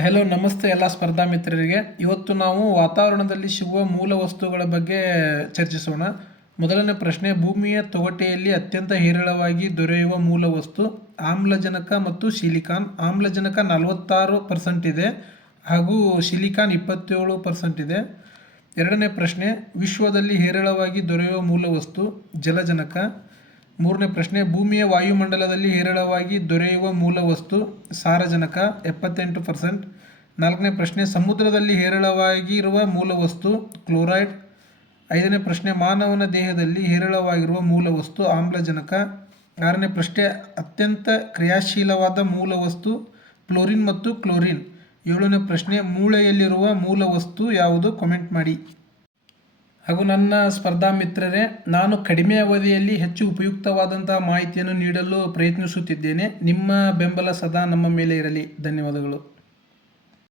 Hello ನಮಸ್ತೆ ಎಲ್ಲ ಸ್ಪರ್ಧಾ ಮಿತ್ರರಿಗೆ. ಇವತ್ತು ನಾವು ವಾತಾವರಣದಲ್ಲಿ ಸಿಗುವ ಮೂಲ ವಸ್ತುಗಳ ಬಗ್ಗೆ ಚರ್ಚಿಸೋಣ. ಮೊದಲನೇ ಪ್ರಶ್ನೆ, ಭೂಮಿಯ ತೊಗಟೆಯಲ್ಲಿ ಅತ್ಯಂತ ಹೇರಳವಾಗಿ ದೊರೆಯುವ ಮೂಲ ವಸ್ತು ಆಮ್ಲಜನಕ ಮತ್ತು ಸಿಲಿಕಾನ್. ಆಮ್ಲಜನಕ 46% ಇದೆ ಹಾಗೂ ಸಿಲಿಕಾನ್ 27% ಇದೆ. ಎರಡನೇ ಪ್ರಶ್ನೆ, ವಿಶ್ವದಲ್ಲಿ ಹೇರಳವಾಗಿ ದೊರೆಯುವ ಮೂಲ ವಸ್ತು ಜಲಜನಕ. ಮೂರನೇ ಪ್ರಶ್ನೆ, ಭೂಮಿಯ ವಾಯುಮಂಡಲದಲ್ಲಿ ಹೇರಳವಾಗಿ ದೊರೆಯುವ ಮೂಲ ವಸ್ತು ಸಾರಜನಕ 78%. ನಾಲ್ಕನೇ ಪ್ರಶ್ನೆ, ಸಮುದ್ರದಲ್ಲಿ ಹೇರಳವಾಗಿ ಇರುವ ಮೂಲ ವಸ್ತು ಕ್ಲೋರೈಡ್. ಐದನೇ ಪ್ರಶ್ನೆ, ಮಾನವನ ದೇಹದಲ್ಲಿ ಹೇರಳವಾಗಿರುವ ಮೂಲ ವಸ್ತು ಆಮ್ಲಜನಕ. ಆರನೇ ಪ್ರಶ್ನೆ, ಅತ್ಯಂತ ಕ್ರಿಯಾಶೀಲವಾದ ಮೂಲ ವಸ್ತು ಫ್ಲೋರಿನ್ ಮತ್ತು ಕ್ಲೋರಿನ್. ಏಳನೇ ಪ್ರಶ್ನೆ, ಮೂಳೆಯಲ್ಲಿರುವ ಮೂಲ ವಸ್ತು ಯಾವುದು? ಕಾಮೆಂಟ್ ಮಾಡಿ. ಹಾಗೂ ನನ್ನ ಸ್ಪರ್ಧಾ ಮಿತ್ರರೇ, ನಾನು ಕಡಿಮೆ ಅವಧಿಯಲ್ಲಿ ಹೆಚ್ಚು ಉಪಯುಕ್ತವಾದಂತಹ ಮಾಹಿತಿಯನ್ನು ನೀಡಲು ಪ್ರಯತ್ನಿಸುತ್ತಿದ್ದೇನೆ. ನಿಮ್ಮ ಬೆಂಬಲ ಸದಾ ನಮ್ಮ ಮೇಲೆ ಇರಲಿ. ಧನ್ಯವಾದಗಳು.